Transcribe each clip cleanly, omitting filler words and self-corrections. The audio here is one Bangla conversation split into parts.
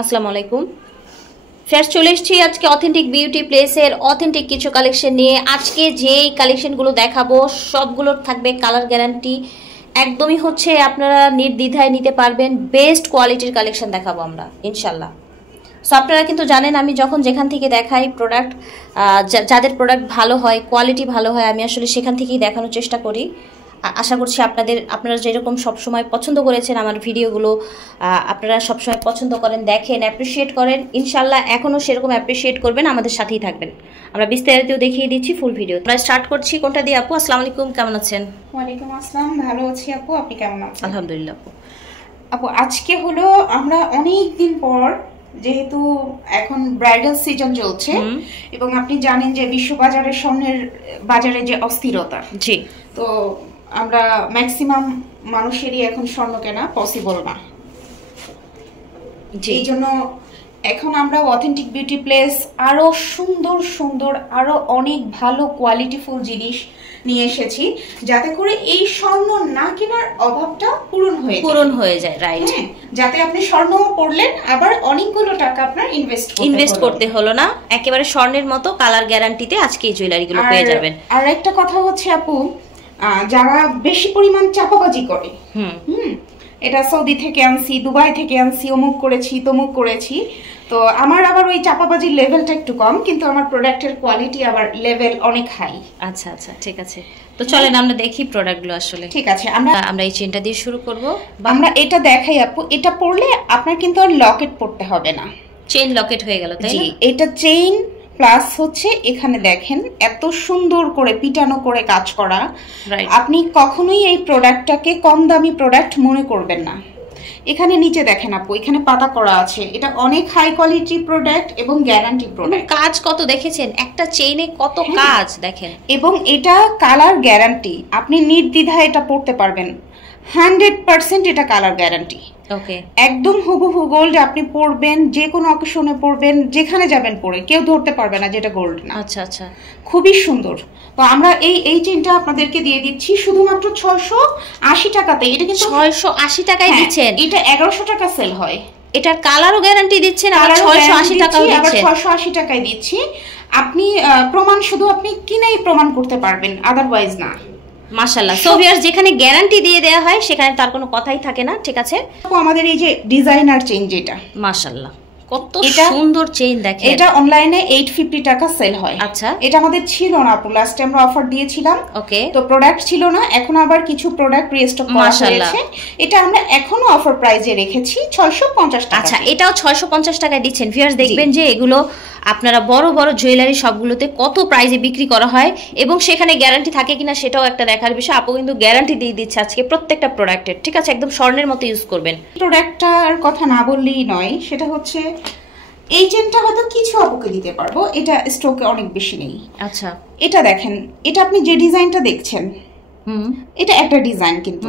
আসসালামু আলাইকুম। ফের চলে এসেছি আজকে অথেন্টিক বিউটি প্লেসের অথেন্টিক কিছু কালেকশন নিয়ে। আজকে যেই কালেকশনগুলো দেখাবো সবগুলোর থাকবে কালার গ্যারান্টি, একদমই হচ্ছে আপনারা নির্দ্বিধায় নিতে পারবেন। বেস্ট কোয়ালিটির কালেকশন দেখাবো আমরা ইনশাল্লাহ। সো আপনারা কিন্তু জানেন আমি যখন যেখান থেকে দেখাই প্রোডাক্ট, যাদের প্রোডাক্ট ভালো হয়, কোয়ালিটি ভালো হয়, আমি আসলে সেখান থেকেই দেখানোর চেষ্টা করি। আশা করছি আপনারা যেরকম সবসময় পছন্দ করেছেন আমার ভিডিওগুলো, আপনারা সবসময় পছন্দ করেন, দেখেন, অ্যাপ্রিসিয়েট করেন। ইনশাল্লাহ এখনও সেরকম অ্যাপ্রিসিয়েট করবেন, আমাদের সাথেই থাকবেন। আমরা বিস্তারিত দেখিয়ে দিচ্ছি ফুল ভিডিও। আমরা স্টার্ট করছি কোনটা দিয়ে আপু? আসসালামু আলাইকুম, কেমন আছেন? ওয়ালাইকুম আসসালাম, ভালো আছি আপু, আপনি কেমন আছেন? আলহামদুলিল্লাহ আপু আজকে হলো আমরা অনেক দিন পর, যেহেতু এখন ব্রাইডাল সিজন চলছে এবং আপনি জানেন যে বিশ্ববাজারের স্বর্ণের বাজারে যে অস্থিরতা, জি, তো আমরা ম্যাক্সিমাম মানুষেরই এখন স্বর্ণ কেনা পসিবল না। এই জন্য এখন আমরা অথেন্টিক বিউটি প্লেস আরো সুন্দর সুন্দর আরো অনেক ভালো কোয়ালিটিফুল জিনিস নিয়ে এসেছি, যাতে করে এই স্বর্ণ না কেনার অভাবটা পূরণ হয়ে যায়। রাইট, যাতে আপনি স্বর্ণ পড়লেন আবার অনেকগুলো টাকা আপনার ইনভেস্ট করতে হলো না, একেবারে স্বর্ণের মতো কালার গ্যারান্টিতে আজকে এই জুয়েলারিগুলো পেয়ে যাবেন। আর একটা কথা হচ্ছে আপু, যারা বেশি পরিমাণ চাপাবাজি করে, এটা সৌদি থেকে আনছি, দুবাই থেকে আনছি, অমুক করেছি তমুক করেছি, তো আমার আবার ওই চাপাবাজির লেভেলটা একটু কম, কিন্তু আমার প্রোডাক্টের কোয়ালিটি আবার লেভেল অনেক হাই। আচ্ছা আচ্ছা, ঠিক আছে, তো চলেন আমরা দেখি প্রোডাক্টগুলো। আসলে ঠিক আছে, আমরা এই চেনটা দিয়ে শুরু করব। আমরা এটা দেখাই আপু, এটা পরলে আপনার কিন্তু আর লকেট পড়তে হবে না, চেইন লকেট হয়ে গেল, তাই না? এটা চেইন প্লাস হচ্ছে এখানে দেখেন এত সুন্দর করে পিটানো করে কাজ করা। আপনি কখনোই এই প্রোডাক্টটাকে কম দামি প্রোডাক্ট মনে করবেন না। এখানে নিচে দেখেন আপু, এখানে পাতা করা আছে, এটা অনেক হাই কোয়ালিটি প্রোডাক্ট এবং গ্যারান্টি প্রোডাক্ট। কাজ কত দেখেছেন, একটা চেইনে কত কাজ দেখেন, এবং এটা কালার গ্যারান্টি, আপনি নির্দ্বিধায় এটা পড়তে পারবেন। 100% এটা কালার গ্যারান্টি। ওকে, একদম হুবহু গোল্ড, আপনি পরবেন যে কোনো অকেশনে পরবেন, যেখানে যাবেন পরে কেউ ধরতে পারবে না যেটা গোল্ড না। আচ্ছা আচ্ছা, খুবই সুন্দর। তো আমরা এই চেইনটা আপনাদেরকে দিয়ে দিচ্ছি শুধুমাত্র 680 টাকাতে। এটা কিন্তু 680 টাকায় দিচ্ছেন, এটা 1100 টাকা সেল হয়। এটার কালারও গ্যারান্টি দিচ্ছেন, আর 680 টাকাও দিচ্ছেন। 680 টাকায় দিচ্ছি। আপনি প্রমাণ শুধু আপনি কিনেই প্রমাণ করতে পারবেন, আদারওয়াইজ না। মাশাআল্লাহ। সো ভিউয়ার্স, যেখানে গ্যারান্টি দিয়ে দেয়া হয় সেখানে তার কোনো কথাই থাকে না। ঠিক আছে, আমাদের এই যে ডিজাইনার চেইন, যেটা মাশাআল্লাহ কত সুন্দর চেইন দেখেন, এটা অনলাইনে 850 টাকা সেল হয়। আচ্ছা, এটা আমাদের ছিল না আপু, লাস্ট টাইম আমরা অফার দিয়েছিলাম। ওকে, তো প্রোডাক্ট ছিল না, এখন আবার কিছু প্রোডাক্ট রিস্টক করা হয়েছে। এটা আমরা এখনো অফার প্রাইসে রেখেছি 650 টাকা। আচ্ছা, এটাও 650 টাকায় দিচ্ছেন। ভিউয়ার্স দেখবেন যে এগুলো আপনারা বড় বড় জুয়েলারি সবগুলোতে কত প্রাইসে বিক্রি করা হয় এবং সেখানে গ্যারান্টি থাকে কিনা সেটাও একটা দেখার বিষয়। আপু কিন্তু গ্যারান্টি দিয়ে দিচ্ছে আজকে প্রত্যেকটা প্রোডাক্টের। ঠিক আছে, একদম স্বর্ণের মতো ইউজ করবেন। প্রোডাক্টটার কথা না বললেই নয়, সেটা হচ্ছে এই চেনটা হয়তো কিছু আপুকে দিতে পারবো, এটা স্টকে অনেক বেশি নেই। আচ্ছা, এটা দেখেন, এটা আপনি যে ডিজাইনটা দেখছেন, এটা একটা ডিজাইন, কিন্তু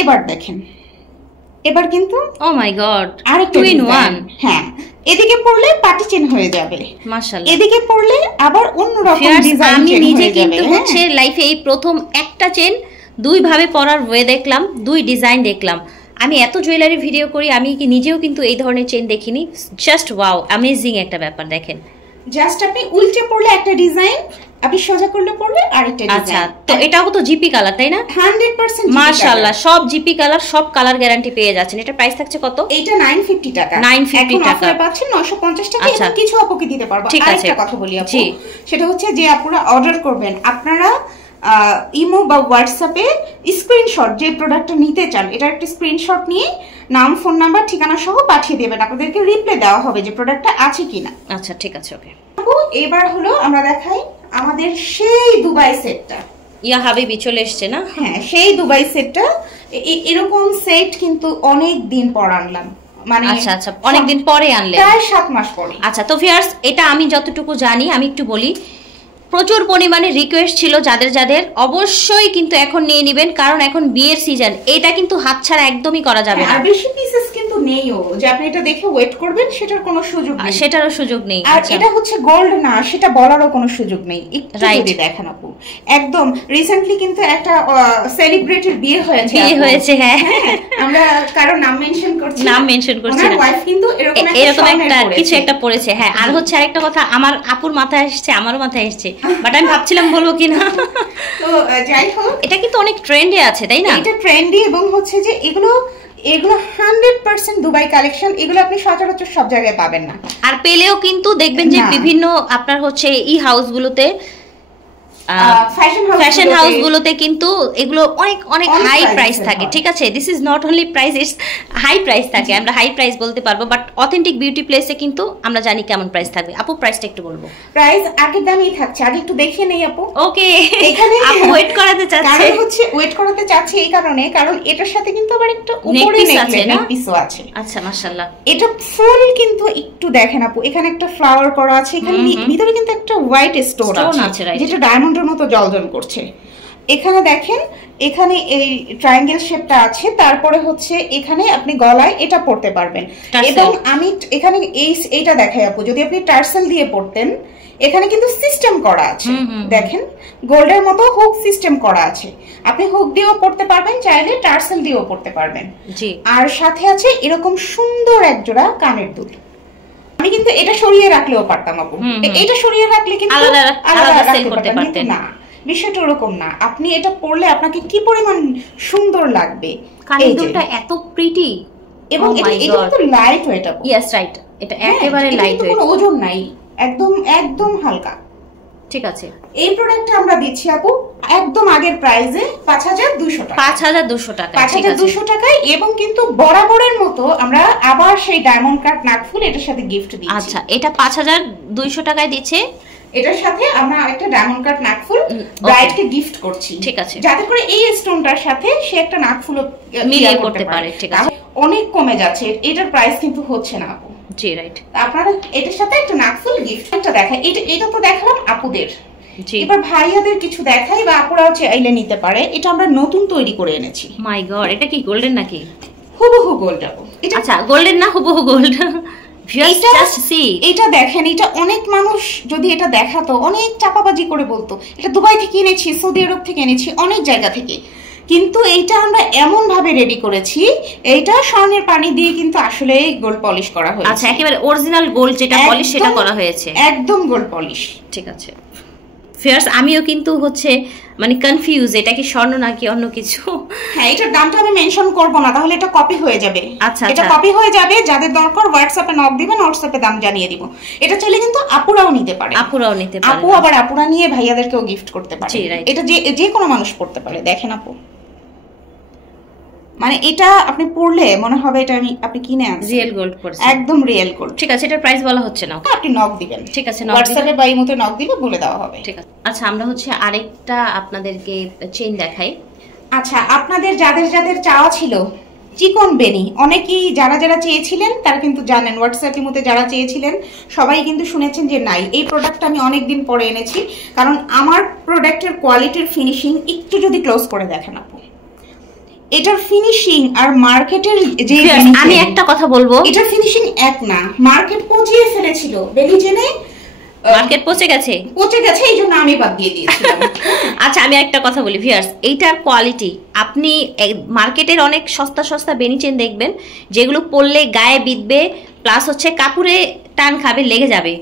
এবার দেখেন, এবার কিন্তু ও মাই গড, আরেকটা ইন ওয়ান। হ্যাঁ, এদিকে পড়লে পার্টি চেন হয়ে যাবে, মাশাআল্লাহ। এদিকে পড়লে আবার অন্য রকম ডিজাইন। আমি নিজে কিন্তু হচ্ছে লাইফে এই প্রথম একটা চেন দুই ভাবে পরার ওয়ে দেখলাম, দুই ডিজাইন দেখলাম। আমি এত জুয়েলারি ভিডিও করি, আমি কি নিজেও কিন্তু এই ধরনের চেন দেখিনি। জাস্ট ওয়াও, অ্যামেজিং একটা ব্যাপার দেখেন। জাস্ট আপনি উল্টে পড়লে একটা ডিজাইন, আপনি সোজা করলে পড়লে আরেকটা ডিজাইন। আচ্ছা, তো এটাও তো জিপি কালার, তাই না? 100% মাশাআল্লাহ, সব জিপি কালার, সব কালার গ্যারান্টি পেয়ে যাচ্ছেন। এটা প্রাইস থাকছে কত? এটা 950 টাকা। 950 টাকা এখন পাচ্ছেন 950 টাকা। এবং কিছু আপুকে দিতে পারবো। আরেকটা কথা বলি আপু, সেটা হচ্ছে যে আপনারা অর্ডার করবেন, আপনারা ইমো বা হোয়াটসঅ্যাপে স্ক্রিনশট, যে প্রোডাক্টটা নিতে চান এটার একটা স্ক্রিনশট নিয়ে নাম, ফোন নাম্বার, ঠিকানা সহ পাঠিয়ে দেবেন। আপনাদেরকে রিপ্লাই দেওয়া হবে যে প্রোডাক্টটা আছে কিনা। আচ্ছা, ঠিক আছে, ওকে। এবার হলো আমরা দেখাই আমাদের সেই দুবাই সেটটা। ইয়া হাবিবি চলে এসছে না? হ্যাঁ, সেই দুবাই সেটটা। এরকম সেট কিন্তু অনেক দিন পর আনলাম, মানে আচ্ছা আচ্ছা, অনেক দিন পরে আনলেন, প্রায় 7 মাস পরে। আচ্ছা, তো ভিউয়ার্স এটা আমি যতটুকু জানি আমি একটু বলি। প্রচুর পরিমাণে রিকোয়েস্ট ছিল যাদের অবশ্যই কিন্তু এখন নিয়ে নেবেন, কারণ এখন বিয়ের সিজন, এটা কিন্তু হাতছাড়া একদমই করা যাবে না। আর বেশি পিসেস কিন্তু নেইও যে আপনি এটা দেখে ওয়েট করবেন, সেটার কোনো সুযোগ নেই, সেটারও সুযোগ নেই। আর এটা হচ্ছে গোল্ড না সেটা বলারও কোনো সুযোগ নেই। একটু যদি দেখেন আপু, একদম রিসেন্টলি কিন্তু একটা সেলিব্রিটির বিয়ে হয়েছে। হ্যাঁ, আমরা কারো নাম মেনশন করছি না, ওনার ওয়াইফ কিন্তু এরকম একটা কিছু একটা পড়েছে। হ্যাঁ, আর হচ্ছে আরেকটা কথা, আমার আপুর মাথায় আসছে, আমারও মাথায় আসছে, বাট আমি ভাবছিলাম বলবো কিনা। তো যাই হোক, এটা কিন্তু অনেক ট্রেন্ডে আছে, তাই না? এটা ট্রেন্ডি, এবং হচ্ছে যে এগুলো 100% দুবাই কালেকশন। এগুলো আপনি সচরাচর সব জায়গায় পাবেন না, আর পেলেও কিন্তু দেখবেন যে বিভিন্ন আপনার হচ্ছে হাউস গুলোতে, ফ্যাশন হাউস গুলোতে কিন্তু এগুলো অনেক অনেক হাই প্রাইস থাকে। ঠিক আছে, this is not only price, it's high price থাকে। আমরা হাই প্রাইস বলতে পারবো, বাট অথেন্টিক বিউটি প্লেসে কিন্তু আমরা জানি কেমন প্রাইস থাকবে। আপু প্রাইসটা একটু বলবো। প্রাইস আগের দামই থাকছে, আগে একটু দেখিয়ে নেই আপু। ওকে, এখানে আপু ওয়েট করাতে চাচ্ছে, কারণ হচ্ছে ওয়েট করাতে চাচ্ছে এই কারণে, কারণ এটার সাথে কিন্তু আবার একটা উপরে নেক পিসও আছে। আচ্ছা, মাশাআল্লাহ। এটা ফুল কিন্তু একটু দেখেন আপু, এখানে একটা ফ্লাওয়ার করা আছে, এখানে ভিতরে কিন্তু একটা হোয়াইট স্টোন আছে যেটা ডায়মন্ডের মতো জ্বলজ্বল করছে। এখানে দেখেন, এখানে এই ট্রায়াঙ্গেল শেপটা আছে, তারপরে হচ্ছে এখানে আপনি গলায় এটা পড়তে পারবেন। এবং আমি এখানে এইটা দেখাই আপু, যদি আপনি টার্সেল দিয়ে পড়তেন, এখানে কিন্তু সিস্টেম করা আছে, দেখেন গোল্ডের মতো হুক সিস্টেম করা আছে। আপনি হুক দিয়েও পড়তে পারবেন, চাইলে টার্সেল দিয়েও পড়তে পারবেন। আর সাথে আছে এরকম সুন্দর এক জোড়া কানের দুল। আমি কিন্তু এটা সরিয়ে রাখলেও পারতাম আপু, এটা সরিয়ে রাখলে কিন্তু আলাদা সেল করতে পারতেন না। বিষয়টা ওরকম না, আপনি এটা পরলে আপনাকে কি পরিমাণ সুন্দর লাগবে। কানের দুলটা এত প্রিটি, এবং এটা কিন্তু লাইট ওয়েট আপু। ইয়েস, রাইট, এটা একেবারে লাইট ওয়েট, কোনো ওজন নাই, একদম একদম হালকা। ঠিক আছে, এই প্রোডাক্টটা আমরা দিচ্ছি আপু একদম আগের প্রাইসে 5200 টাকা। 5200 টাকা, 5200 টাকায়, এবং কিন্তু বরাবরের মতো আমরা আবার সেই ডায়মন্ড কাট নাকফুল এটার সাথে গিফট দিচ্ছি। আচ্ছা, এটা 5200 টাকায় দিচ্ছে। এটার সাথে আমরা একটা ডায়মন্ড কাট নাকফুল ব্রাইডকে গিফট করছি, ঠিক আছে, যাতে করে এই স্টোনটার সাথে সে একটা নাকফুল মিলিয়ে করতে পারে। ঠিক আছে, অনেক কমে যাচ্ছে, এটার প্রাইস কিন্তু হচ্ছে না আপু। জি, রাইট। আপনারা এটার সাথে একটা নাকফুল গিফটটা দেখাই, এটা তো দেখালাম আপুদের। এবার ভাইয়াদের কিছু দেখাই, বা আপুরাও চাইলে নিতে পারে। এটা আমরা নতুন তৈরি করে এনেছি। মাই গড, এটা কি গোল্ডেন নাকি? হুবহু গোল্ড আপু। আচ্ছা, গোল্ডেন না হুবহু গোল্ড? এটা দেখেন, এটা অনেক মানুষ যদি এটা দেখাতো অনেক চাপাবাজি করে বলতো এটা দুবাই থেকে এনেছি, সৌদি আরব থেকে এনেছি, অনেক জায়গা থেকে, কিন্তু এইটা আমরা এমন ভাবে রেডি করেছি, এইটা স্বর্ণের পানি দিয়ে কিন্তু আসলে গোল্ড পলিশ করা হয়েছে। আচ্ছা, একেবারে অরিজিনাল গোল্ড যেটা পলিশ সেটা করা হয়েছে, একদম গোল্ড পলিশ। ঠিক আছে ফিয়ার্স, আমিও কিন্তু হচ্ছে মানে কনফিউজ, এটা কি স্বর্ণ নাকি অন্য কিছু। হ্যাঁ, এটার দামটা আমি মেনশন করব না, তাহলে এটা কপি হয়ে যাবে। আচ্ছা, এটা কপি হয়ে যাবে, যাদের দরকার হোয়াটসঅ্যাপে নক দিবেন, হোয়াটসঅ্যাপে দাম জানিয়ে দিব। এটা চাইলে কিন্তু আপুরাও নিতে পারে, আপু আবার আপুরা নিয়ে ভাইয়াদেরকেও গিফট করতে পারে। এটা যে কোনো মানুষ পড়তে পারে। দেখেন আপু, মানে এটা আপনি পড়লে মনে হবে এটা আপনি কিনে আনছেন, রিয়েল গোল্ড পড়ছে, একদম রিয়েল গোল্ড। ঠিক আছে, এটার প্রাইস বলা হচ্ছে না, আপনি নক দিবেন। ঠিক আছে, হোয়াটসঅ্যাপে বা ইমোতে নক দিলে বলে দেওয়া হবে। ঠিক আছে। আচ্ছা, আমরা হচ্ছে আরেকটা আপনাদেরকে চেইন দেখাই। আচ্ছা, আপনাদের যাদের যাদের চাওয়া ছিল চিকন বেনি, অনেকেই যারা যারা চেয়েছিলেন তারা কিন্তু জানেন, হোয়াটসঅ্যাপ ইমোতে যারা চেয়েছিলেন সবাই কিন্তু শুনেছেন যে নাই, এই প্রোডাক্টটা আমি অনেকদিন পরে এনেছি, কারণ আমার প্রোডাক্টের কোয়ালিটির ফিনিশিং একটু যদি ক্লোজ করে দেখেন আপু, এটার ফিনিশিং আর মার্কেটের যে, আমি একটা কথা বলবো, এটার ফিনিশিং এক না, মার্কেট পচিয়ে ফেলেছিল, বেলি জেনে মার্কেট পচে গেছে, এইজন্য আমি বাদ দিয়ে দিয়েছিলাম। আচ্ছা, আমি একটা কথা বলি ভিউয়ার্স, এইটার কোয়ালিটি আপনি মার্কেটের অনেক সস্তা সস্তা বেনি চেন দেখবেন যেগুলো পরলে গায়ে বিঁধবে, প্লাস হচ্ছে কাপড়ে টান খাবে, লেগে যাবে।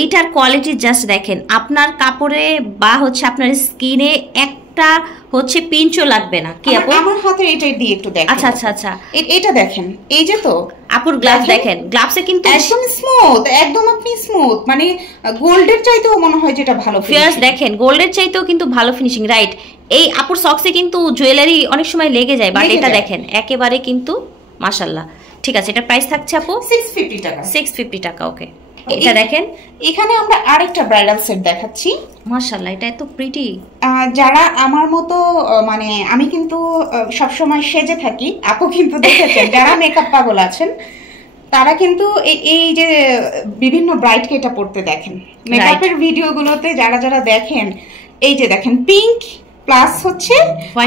এইটার কোয়ালিটি জাস্ট দেখেন, আপনার কাপড়ে বা হচ্ছে আপনার স্কিনে একটা হচ্ছে পিঞ্চও লাগবে না। কি আপু, আমার হাতে এটা দিয়ে একটু দেখেন। আচ্ছা আচ্ছা আচ্ছা, এটা দেখেন, এই যে তো আপুর গ্লাভস দেখেন, গ্লাভসে কিন্তু একদম স্মুথ, একদম আপনি স্মুথ, মানে গোল্ডের চাইতেও মনে হয় যেটা ভালো ফিয়ার্স। দেখেন, গোল্ডের চাইতেও কিন্তু ভালো ফিনিশিং, রাইট। এই আপুর সক্সে কিন্তু জুয়েলারি অনেক সময় লেগে যায়, বাট এটা দেখেন একেবারে কিন্তু মাশাআল্লাহ। ঠিক আছে, এটা প্রাইস থাকছে আপু 650 টাকা। 650 টাকা, ওকে। এটা দেখেন, এখানে আমরা আরেকটা ব্রাইডাল সেট দেখাচ্ছি। মাশাআল্লাহ, এটা এত প্রিটি। যারা আমার মতো, মানে আমি কিন্তু সব সময় সেজে থাকি, আপু কিন্তু দেখেছেন, যারা মেকআপ পাগল আছেন তারা কিন্তু এই যে বিভিন্ন ব্রাইডকে এটা পড়তে দেখেন, মেকআপের ভিডিওগুলোতে যারা যারা দেখেন, এই যে দেখেন পিঙ্ক প্লাস হচ্ছে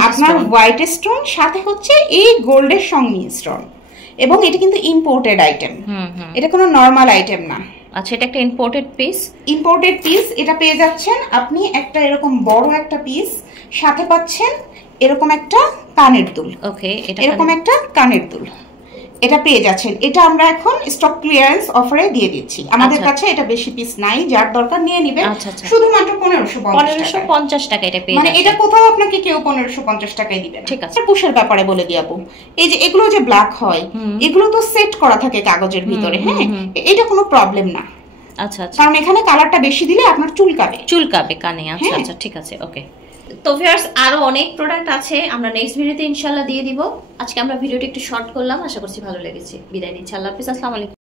আপনার হোয়াইট স্টোন, সাথে হচ্ছে এই গোল্ডের সঙ্গে স্টোন, এবং এটা কিন্তু ইম্পোর্টেড আইটেম, এটা কোনো নর্মাল আইটেম না। আচ্ছা, এটা একটা ইম্পোর্টেড পিস। ইম্পোর্টেড পিস, এটা পেয়ে যাচ্ছেন আপনি একটা এরকম বড় একটা পিস, সাথে পাচ্ছেন এরকম একটা কানের দুল। ওকে, এটা এরকম একটা কানের দুল এটা পেয়ে যাচ্ছেন। এটা আমরা এখন স্টক ক্লিয়ারেন্স অফারে দিয়ে দিচ্ছি। আমাদের কাছে এটা বেশি পিস নাই, যার দরকার নিয়ে নেবেন। শুধুমাত্র 1550 টাকা এটা পেয়ে মানে এটা কোথাও আপনাকে কেউ 1550 টাকায় দিবে না। ঠিক আছে, পুশের ব্যাপারে বলে দিয়াবো, এই যে এগুলো যে ব্ল্যাক হয়, এগুলো তো সেট করা থাকে কাগজের ভিতরে, হ্যাঁ, এটা কোনো প্রবলেম না। আচ্ছা আচ্ছা, কারণ এখানে কালারটা বেশি দিলে আপনার চুলকাবে কানে। আচ্ছা আচ্ছা, ঠিক আছে, ওকে। তো ভিউয়ার্স, আরো অনেক প্রোডাক্ট আছে, আমরা নেক্সট ভিডিওতে ইনশাআল্লাহ দিয়ে দিব। আজকে আমরা ভিডিওটি একটু শর্ট করলাম, আশা করছি ভালো লেগেছে। বিদায় নিচ্ছি, আল্লাহ হাফেজ, আসসালামু আলাইকুম।